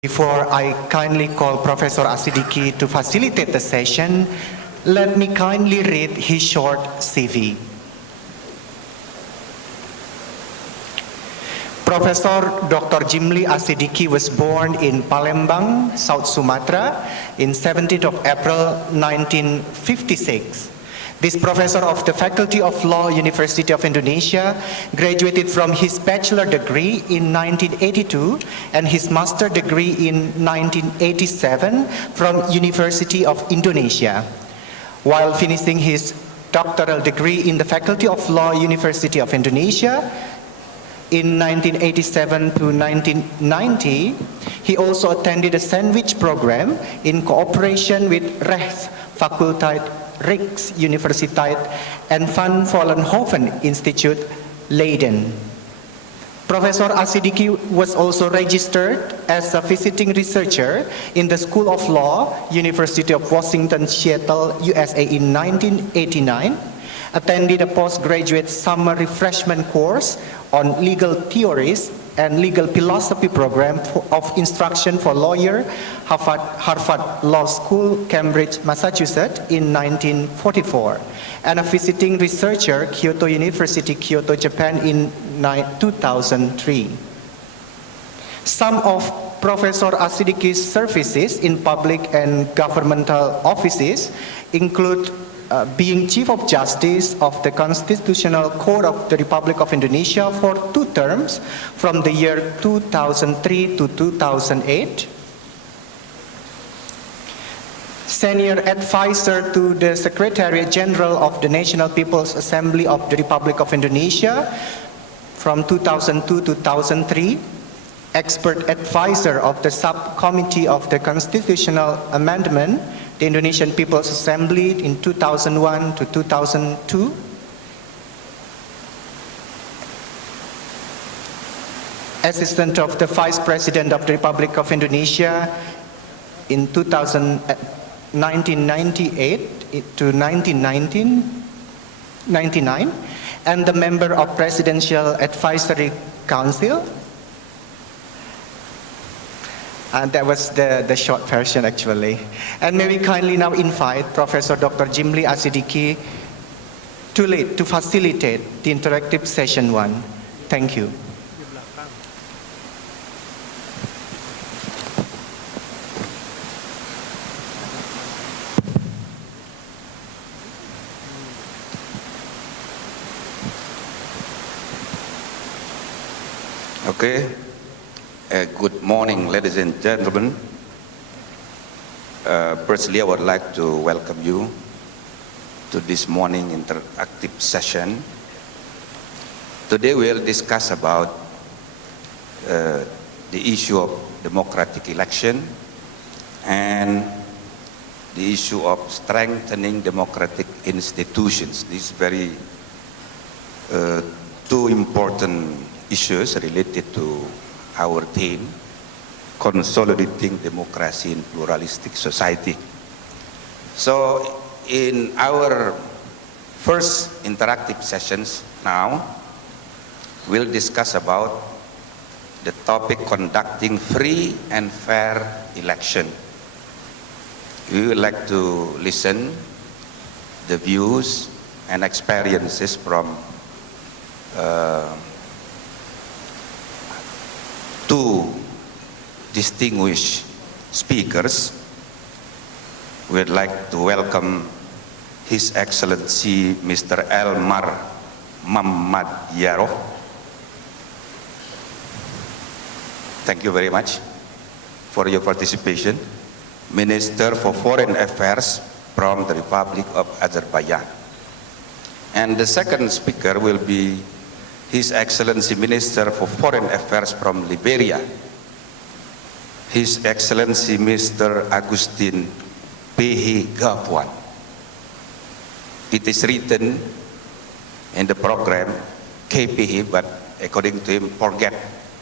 Before I kindly call Professor Asidiki to facilitate the session, let me kindly read his short CV. Professor Dr. Jimli Asidiki was born in Palembang, South Sumatra, in 17th of April 1956. This professor of the Faculty of Law, University of Indonesia, graduated from his bachelor degree in 1982 and his master degree in 1987 from University of Indonesia. While finishing his doctoral degree in the Faculty of Law, University of Indonesia, in 1987 to 1990, he also attended a sandwich program in cooperation with Fakulteit Rijksuniversiteit and Van Vollenhoven Institute, Leiden. Professor Asidiki was also registered as a visiting researcher in the School of Law, University of Washington, Seattle, USA in 1989, attended a postgraduate summer refreshment course on legal theories and legal philosophy program of instruction for lawyer, Harvard Law School, Cambridge, Massachusetts in 1944, and a visiting researcher, Kyoto University, Kyoto, Japan in 2003. Some of Professor Asidiki's services in public and governmental offices include being Chief of Justice of the Constitutional Court of the Republic of Indonesia for 2 terms from the year 2003 to 2008. Senior Advisor to the Secretary General of the National People's Assembly of the Republic of Indonesia from 2002 to 2003. Expert Advisor of the Subcommittee of the Constitutional Amendment, the Indonesian People's Assembly in 2001 to 2002. Assistant of the Vice President of the Republic of Indonesia in 1998 to 1999, and the member of Presidential Advisory Council. And that was the short version, actually. And may we kindly now invite Professor Dr. Jimli Asidiki to facilitate the interactive session 1. Thank you. Okay. Good morning, ladies and gentlemen. Firstly, I would like to welcome you to this morning interactive session. Today we'll discuss about the issue of democratic election and the issue of strengthening democratic institutions. These very 2 important issues related to our theme, consolidating democracy in pluralistic society. So in our first interactive sessions now, we'll discuss about the topic conducting free and fair election. We would like to listen the views and experiences from 2 distinguished speakers. We'd like to welcome His Excellency Mr. Elmar Mammad-Yaroh. Thank you very much for your participation. Minister for Foreign Affairs from the Republic of Azerbaijan. And the second speaker will be His Excellency Minister for Foreign Affairs from Liberia, His Excellency Mr. Agustin P. Gapuan. It is written in the program KPH, but according to him, forget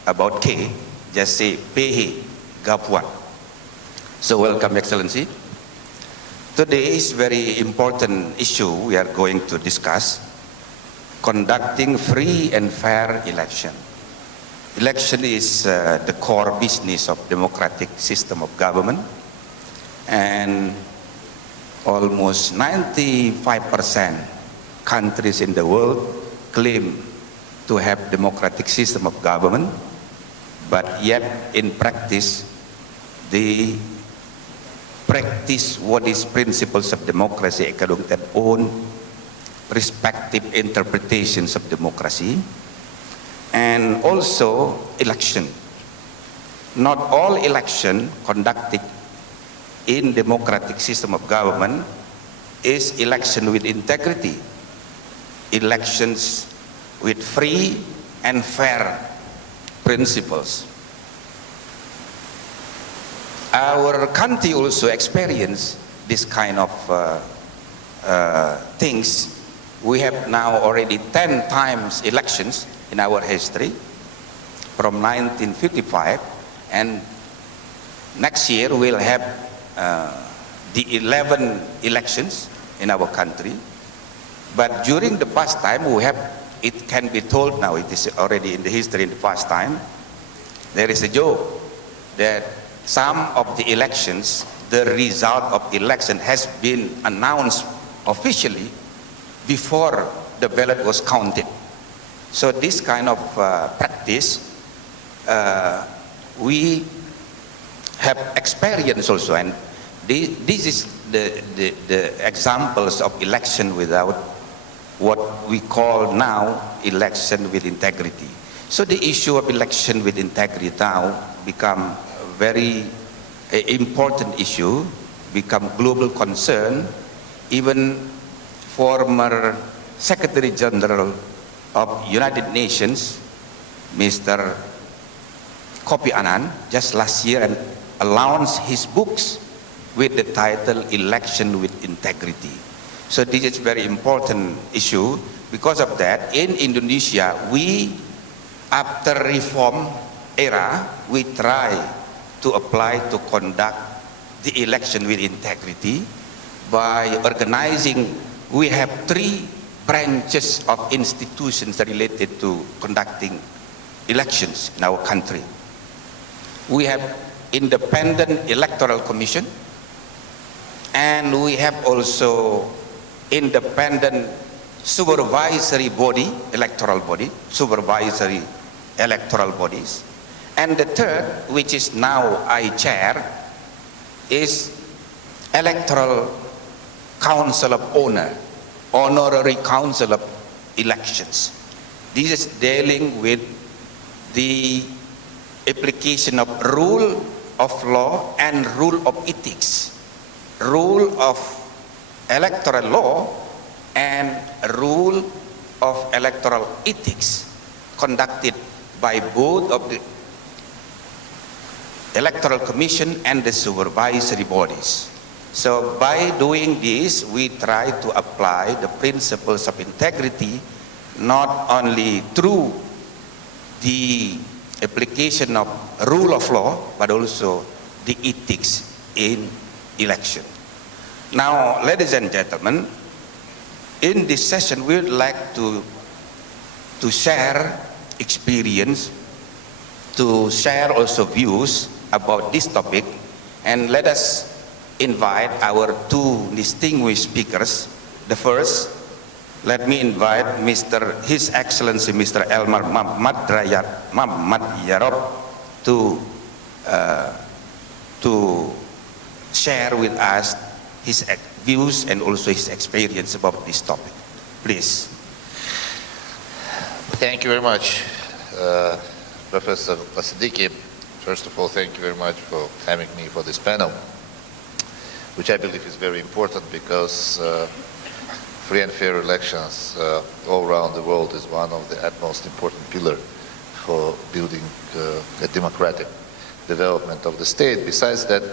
about K, just say P. Gapuan. So welcome, Excellency. Today is very important issue we are going to discuss, conducting free and fair election. Election is the core business of democratic system of government, and almost 95% countries in the world claim to have democratic system of government, but yet in practice they practice what is principles of democracy according to their own respective interpretations of democracy. And also election. Not all election conducted in democratic system of government is election with integrity. Elections with free and fair principles. Our country also experienced this kind of things. We have now already 10 times elections in our history from 1955, and next year we'll have the 11 elections in our country. But during the past time, it can be told now, it is already in the history in the past time, there is a joke that some of the elections, the result of election has been announced officially before the ballot was counted. So this kind of practice, we have experienced also, and this is the examples of election without what we call now election with integrity. So the issue of election with integrity now become a very important issue, become global concern. Even former Secretary General of United Nations, Mr. Kofi Annan, just last year and announced his books with the title Election with Integrity. So this is very important issue. Because of that, in Indonesia, we, after reform era, we try to apply to conduct the election with integrity by organizing. We have 3 branches of institutions related to conducting elections in our country. We have Independent Electoral Commission, and we have also Independent Supervisory Body, Electoral Body, Supervisory Electoral Bodies. And the third, which is now I chair, is Electoral Council of Honor, Honorary Council of Elections. This is dealing with the application of rule of law and rule of ethics, rule of electoral law and rule of electoral ethics conducted by both of the Electoral Commission and the supervisory bodies. So by doing this, we try to apply the principles of integrity not only through the application of rule of law, but also the ethics in election. Now, ladies and gentlemen, in this session, we would like to share experience, to share also views about this topic, and let us invite our 2 distinguished speakers. The first, let me invite His Excellency Mr. Elmar Mamad Yarob to share with us his views and also his experience about this topic. Please. Thank you very much, Professor Asidiki. First of all, thank you very much for having me for this panel, which I believe is very important because free and fair elections all around the world is one of the utmost important pillar for building a democratic development of the state. Besides that,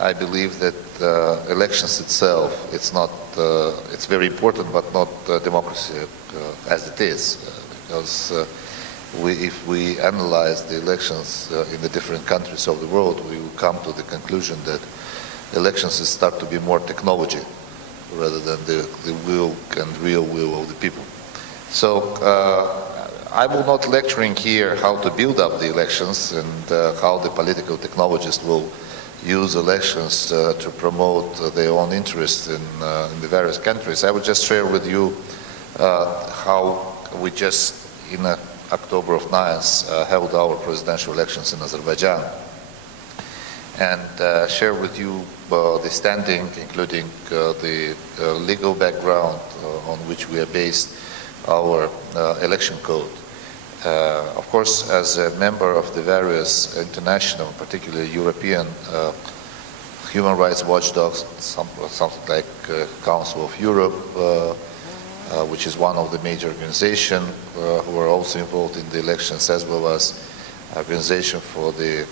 I believe that elections itself, it's very important, but not democracy as it is, because if we analyze the elections in the different countries of the world, we will come to the conclusion that elections start to be more technology rather than the will and real will of the people. So I will not lecturing here how to build up the elections and how the political technologists will use elections to promote their own interests in the various countries. I would just share with you how we just in October of 9th held our presidential elections in Azerbaijan, and share with you the standing, including the legal background on which we are based our election code. Of course, as a member of the various international, particularly European human rights watchdogs, something like Council of Europe, which is one of the major organizations who are also involved in the elections, as well as Organization for the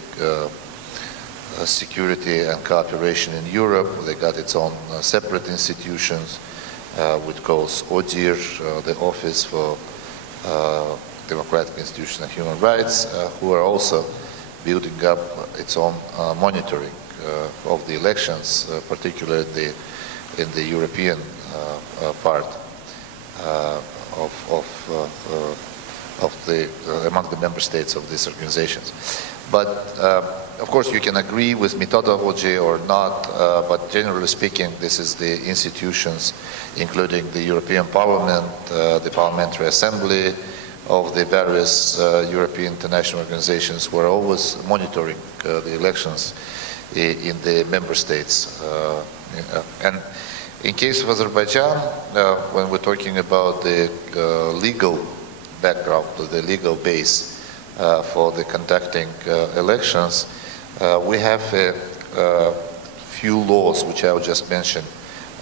Security and Cooperation in Europe. They got its own separate institutions, which calls ODIHR, the Office for Democratic Institutions and Human Rights, who are also building up its own monitoring of the elections, particularly in the European part among the member states of these organizations. But of course, you can agree with methodology or not, but generally speaking, this is the institutions, including the European Parliament, the Parliamentary Assembly of the various European international organizations, who are always monitoring the elections in the member states. And in case of Azerbaijan, when we're talking about the legal background, the legal base for the conducting elections, we have a few laws which I will just mention,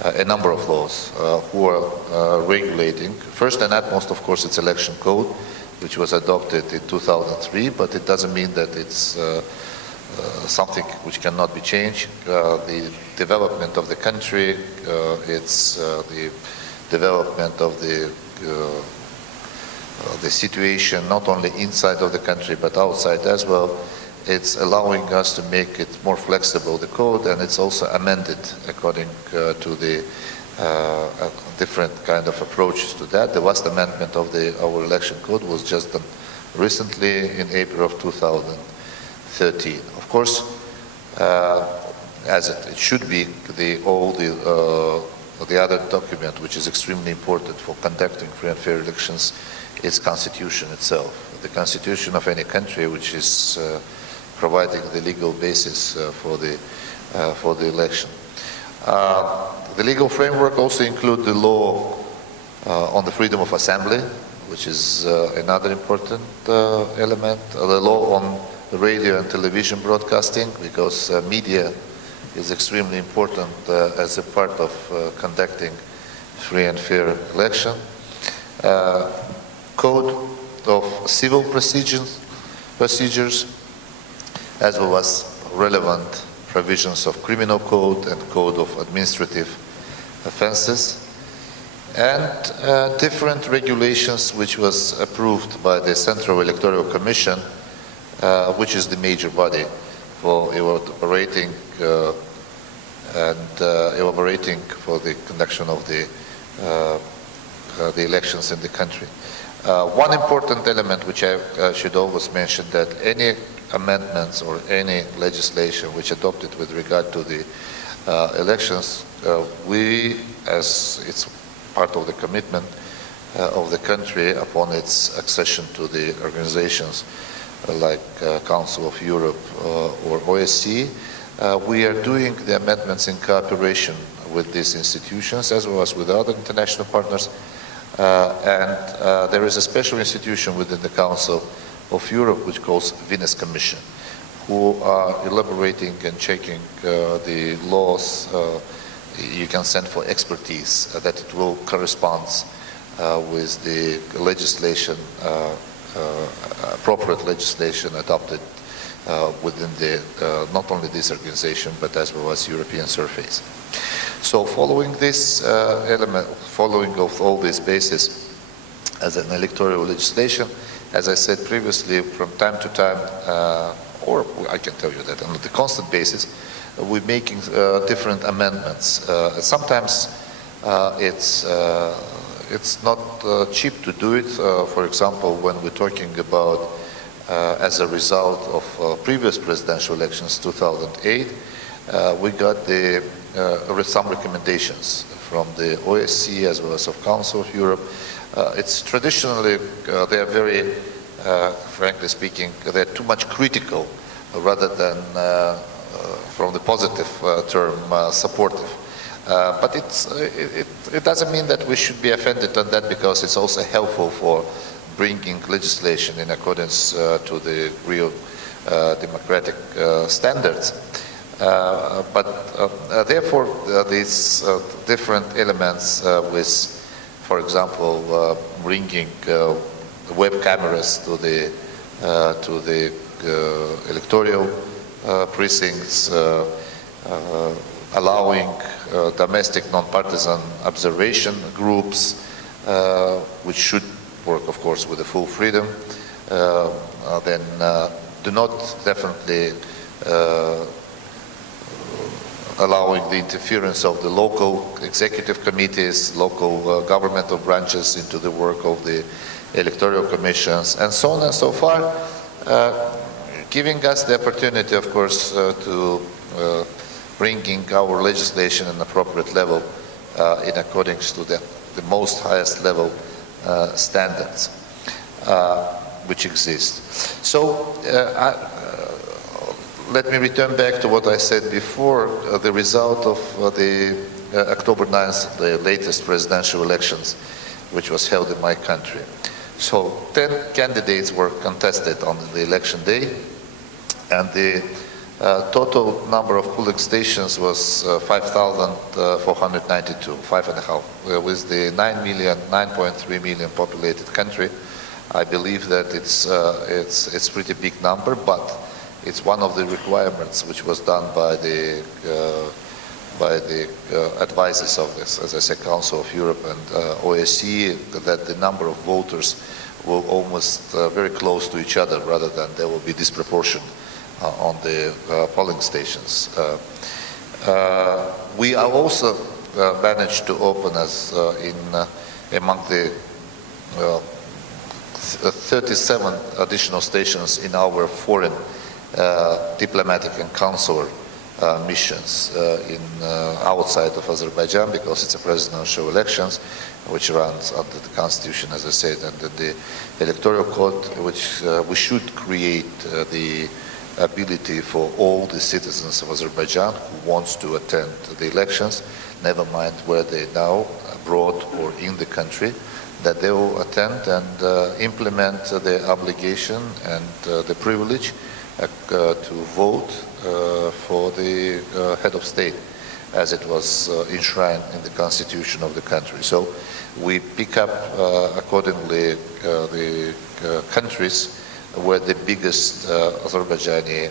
a number of laws who are regulating. First and utmost, of course, it's election code, which was adopted in 2003, but it doesn't mean that it's something which cannot be changed. The development of the country, it's the development of the situation not only inside of the country but outside as well. It's allowing us to make it more flexible, the code, and it's also amended according to the different kind of approaches to that. The last amendment of our election code was just done recently in April of 2013. Of course, as it should be, the other document which is extremely important for conducting free and fair elections is Constitution itself. The Constitution of any country, which is providing the legal basis for the election. The legal framework also includes the law on the freedom of assembly, which is another important element. The law on radio and television broadcasting, because media is extremely important as a part of conducting free and fair election. Code of civil procedures, as well as relevant provisions of criminal code and code of administrative offenses, and different regulations which was approved by the Central Electoral Commission, which is the major body for elaborating elaborating for the conduction of the elections in the country. One important element which I should always mention, that any amendments or any legislation which adopted with regard to the elections, we, as it's part of the commitment of the country upon its accession to the organizations like Council of Europe or OSCE, we are doing the amendments in cooperation with these institutions as well as with other international partners. And there is a special institution within the Council of Europe which calls Venice Commission, who are elaborating and checking the laws. You can send for expertise that it will correspond with the legislation, appropriate legislation adopted within the not only this organization but as well as European surface. So following this following of all these bases as an electoral legislation, as I said previously, from time to time, or I can tell you that on the constant basis, we're making different amendments. Sometimes it's it's not cheap to do it. For example, when we're talking about as a result of previous presidential elections, 2008, we got some recommendations from the OSCE as well as of Council of Europe. It's traditionally, they are very, frankly speaking, they're too much critical rather than from the positive term, supportive. But it doesn't mean that we should be offended on that, because it's also helpful for bringing legislation in accordance to the real democratic standards. Therefore, these different elements with, for example, bringing web cameras to the electoral precincts, allowing domestic non-partisan observation groups, which should work, of course, with the full freedom, then do not definitely allowing the interference of the local executive committees, local governmental branches into the work of the electoral commissions, and so on and so forth, giving us the opportunity, of course, to bringing our legislation at an appropriate level in accordance to the most highest level standards which exist. So let me return back to what I said before. The result of the October 9th, the latest presidential elections, which was held in my country. So 10 candidates were contested on the election day, and the total number of polling stations was 5,492, 5.5. With the 9.3 million populated country, I believe that it's pretty big number, but it's one of the requirements which was done by the advisors of this, as I said, Council of Europe and OSCE, that the number of voters will almost very close to each other, rather than there will be disproportion on the polling stations. We are also managed to open as among the 37 additional stations in our foreign diplomatic and consular missions outside of Azerbaijan, because it's a presidential elections which runs under the constitution, as I said, and the electoral code, which we should create the ability for all the citizens of Azerbaijan who wants to attend the elections, never mind where they are now, abroad or in the country, that they will attend and implement the obligation and the privilege to vote for the head of state, as it was enshrined in the constitution of the country. So we pick up accordingly the countries where the biggest Azerbaijani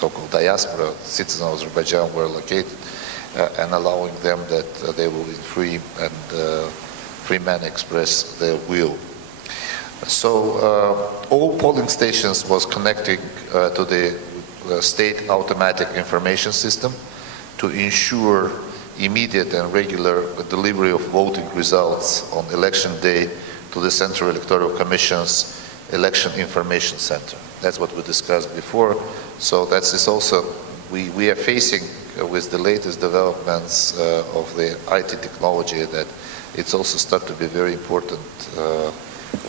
so-called diaspora citizens of Azerbaijan were located, and allowing them that they will in free manner express their will. So all polling stations was connecting to the state automatic information system to ensure immediate and regular delivery of voting results on election day to the Central Electoral Commission's Election Information Center. That's what we discussed before. So that is also, we are facing with the latest developments of the IT technology, that it's also started to be very important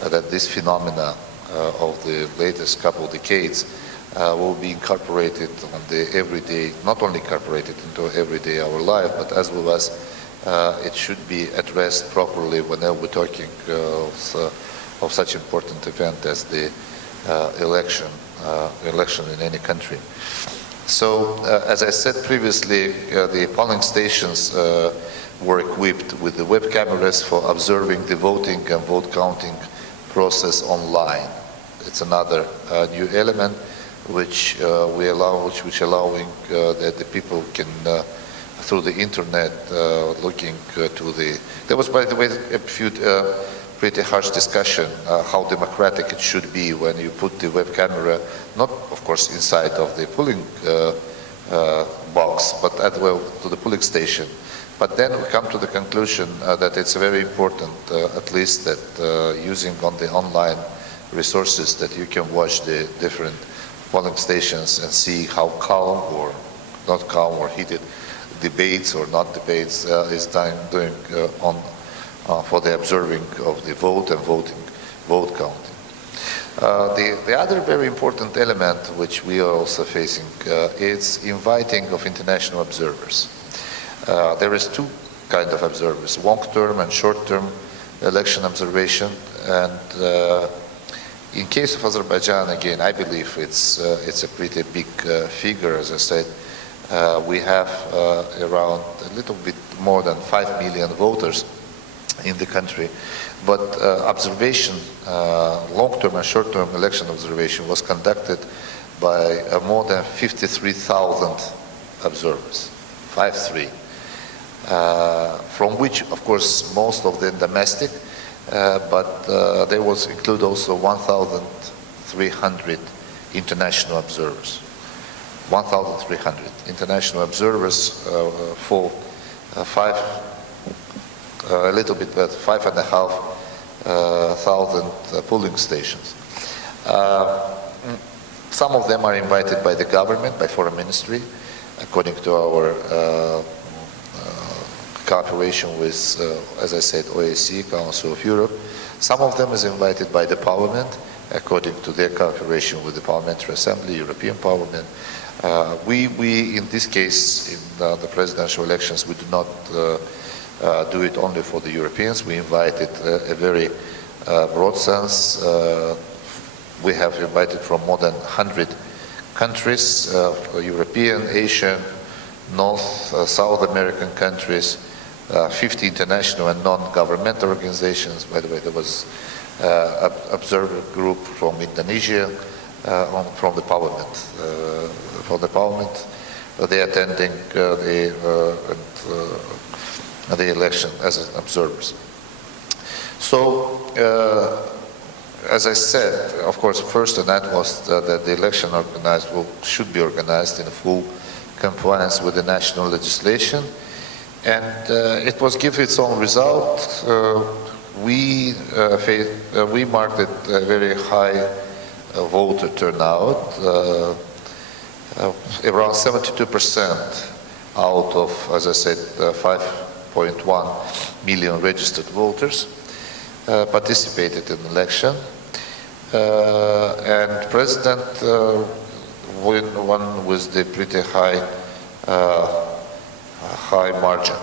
that this phenomena of the latest couple of decades will be incorporated on the everyday, not only incorporated into everyday our life, but as well as it should be addressed properly whenever we're talking of such important event as the election in any country. So, as I said previously, the polling stations were equipped with the web cameras for observing the voting and vote counting process online. It's another new element which which allowing that the people can through the internet looking to the. There was, by the way, a few pretty harsh discussion how democratic it should be when you put the web camera, not of course inside of the polling box, but well, to the polling station. But then we come to the conclusion that it's very important, at least that using on the online resources, that you can watch the different polling stations and see how calm or not calm or heated debates or not debates is doing for the observing of the vote and vote counting. The other very important element which we are also facing is inviting of international observers. There is two kinds of observers, long-term and short-term election observation. And in case of Azerbaijan, again, I believe it's a pretty big figure. As I said, we have around a little bit more than 5 million voters in the country. But observation, long-term and short-term election observation was conducted by more than 53,000 observers, 5-3. From which, of course, most of them domestic, but there was include also 1,300 international observers. 1,300 international observers for a little bit about 5,500 polling stations. Some of them are invited by the government, by foreign ministry, according to our cooperation with, as I said, OSCE, Council of Europe. Some of them is invited by the Parliament, according to their cooperation with the Parliamentary Assembly, European Parliament. We in this case, in the presidential elections, we do not do it only for the Europeans. We invited a very broad sense. We have invited from more than 100 countries, European, Asian, North, South American countries, 50 international and non-governmental organizations. By the way, there was an observer group from Indonesia, from the Parliament. They are attending the election as observers. So, as I said, of course, first and utmost that the election should be organized in full compliance with the national legislation, and it was give its own result. We marked it a very high voter turnout, around 72% out of, as I said, 5.1 million registered voters participated in the election, and President won with the pretty high margin.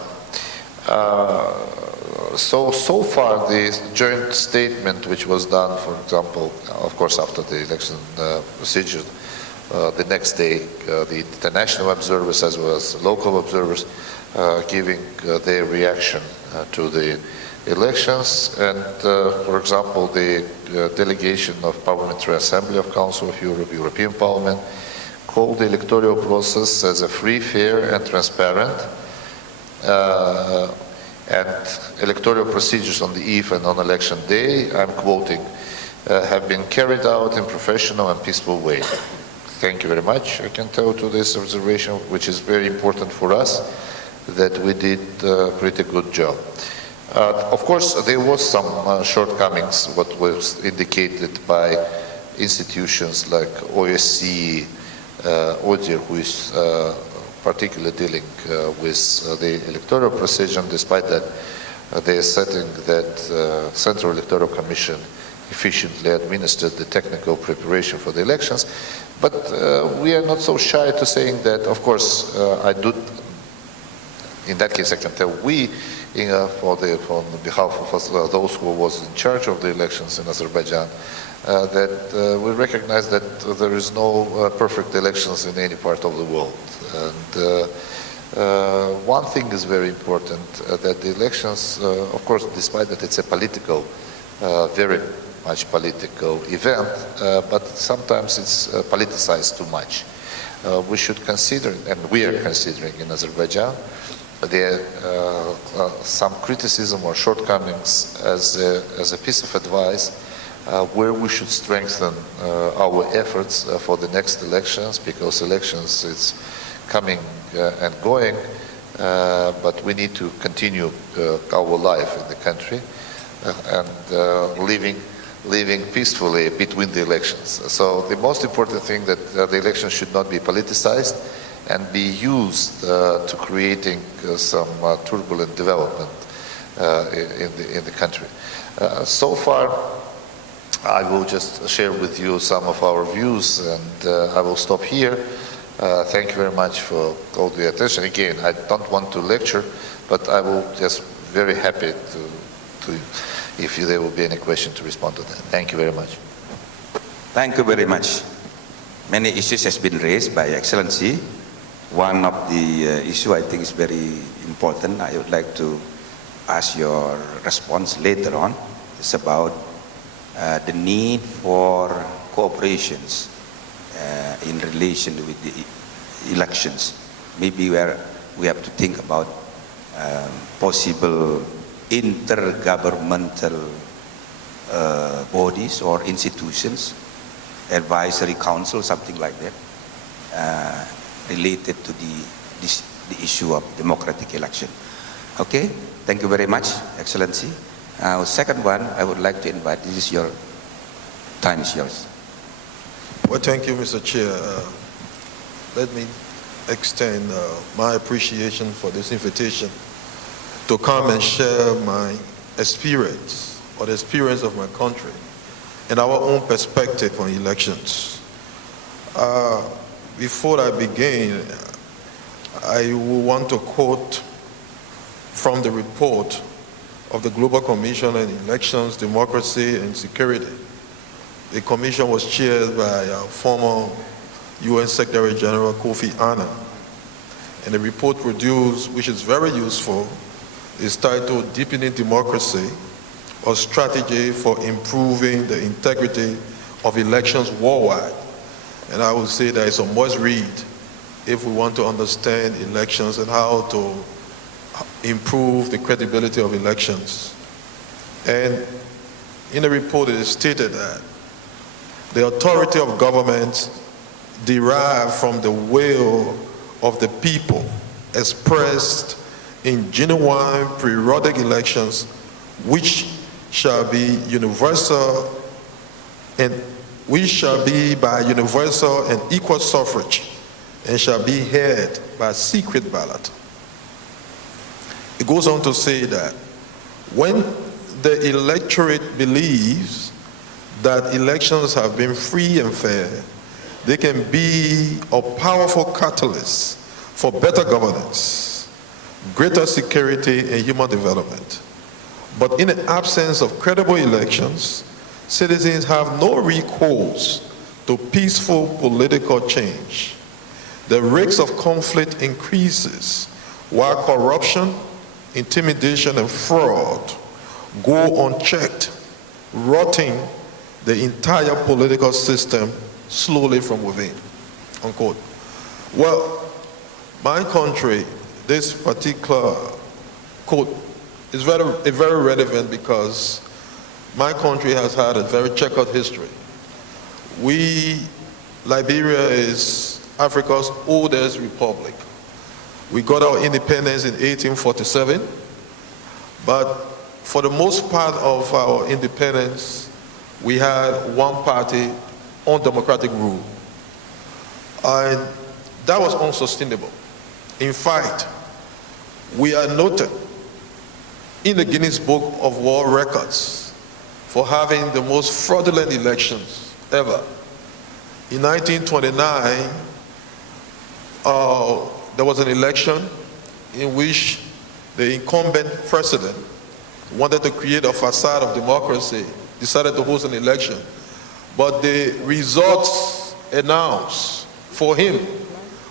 So far, the joint statement which was done, for example, of course, after the election procedure, the next day, the international observers as well as local observers giving their reaction to the elections. And, for example, the delegation of Parliamentary Assembly of Council of Europe, European Parliament, called the electoral process as a free, fair and transparent, and electoral procedures on the eve and on election day, I'm quoting, have been carried out in professional and peaceful way. Thank you very much, I can tell to this observation, which is very important for us, that we did a pretty good job. Of course, there was some shortcomings, what was indicated by institutions like OSCE, ODIHR, who is particularly dealing with the electoral procedure, despite that they are setting that Central Electoral Commission efficiently administered the technical preparation for the elections. But we are not so shy to saying that, of course, in that case I can tell we, on behalf of those who was in charge of the elections in Azerbaijan, that we recognize that there is no perfect elections in any part of the world. And one thing is very important, that the elections, of course, despite that it's a political, very much political event, but sometimes it's politicized too much. We should consider, and we are considering in Azerbaijan, there some criticism or shortcomings as a piece of advice where we should strengthen our efforts for the next elections, because elections is coming and going, but we need to continue our life in the country and living peacefully between the elections. So the most important thing that the elections should not be politicized and be used to creating some turbulent development in the country. So far, I will just share with you some of our views, and I will stop here. Thank you very much for all the attention. Again, I don't want to lecture, but I will just very happy to if there will be any question, to respond to that. Thank you very much. Thank you very much. Many issues has been raised by Excellency. One of the issue I think is very important. I would like to ask your response later on. It's about the need for cooperations in relation with the elections. Maybe where we have to think about possible intergovernmental bodies or institutions, advisory council, something like that, related to the issue of democratic election. Okay, thank you very much, Excellency. Second one, I would like to invite, this is your, time is yours. Well, thank you, Mr. Chair. Let me extend my appreciation for this invitation to come and share my experience or the experience of my country and our own perspective on elections. Before I begin, I will want to quote from the report of the Global Commission on Elections, Democracy and Security. The commission was chaired by former UN Secretary General Kofi Annan. And the report produced, which is very useful, is titled Deepening Democracy, a Strategy for Improving the Integrity of Elections Worldwide. And I would say that it's a must read if we want to understand elections and how to improve the credibility of elections. And in the report it is stated that the authority of government derived from the will of the people expressed in genuine periodic elections which shall be universal and which shall be by universal and equal suffrage and shall be held by secret ballot. It goes on to say that when the electorate believes that elections have been free and fair, they can be a powerful catalyst for better governance, greater security, and human development. But in the absence of credible elections, citizens have no recourse to peaceful political change. The risk of conflict increases while corruption, intimidation, and fraud go unchecked, rotting the entire political system slowly from within, unquote. Well, my country, this particular quote is very relevant because my country has had a very checkered history. Liberia is Africa's oldest republic. We got our independence in 1847, but for the most part of our independence, we had one party undemocratic rule. And that was unsustainable. In fact, we are noted in the Guinness Book of World Records for having the most fraudulent elections ever. In 1929, there was an election in which the incumbent president wanted to create a facade of democracy, decided to host an election, but the results announced for him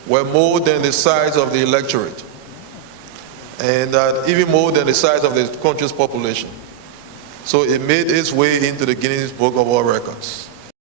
were more than the size of the electorate, and even more than the size of the country's population. So it made its way into the Guinness Book of World Records.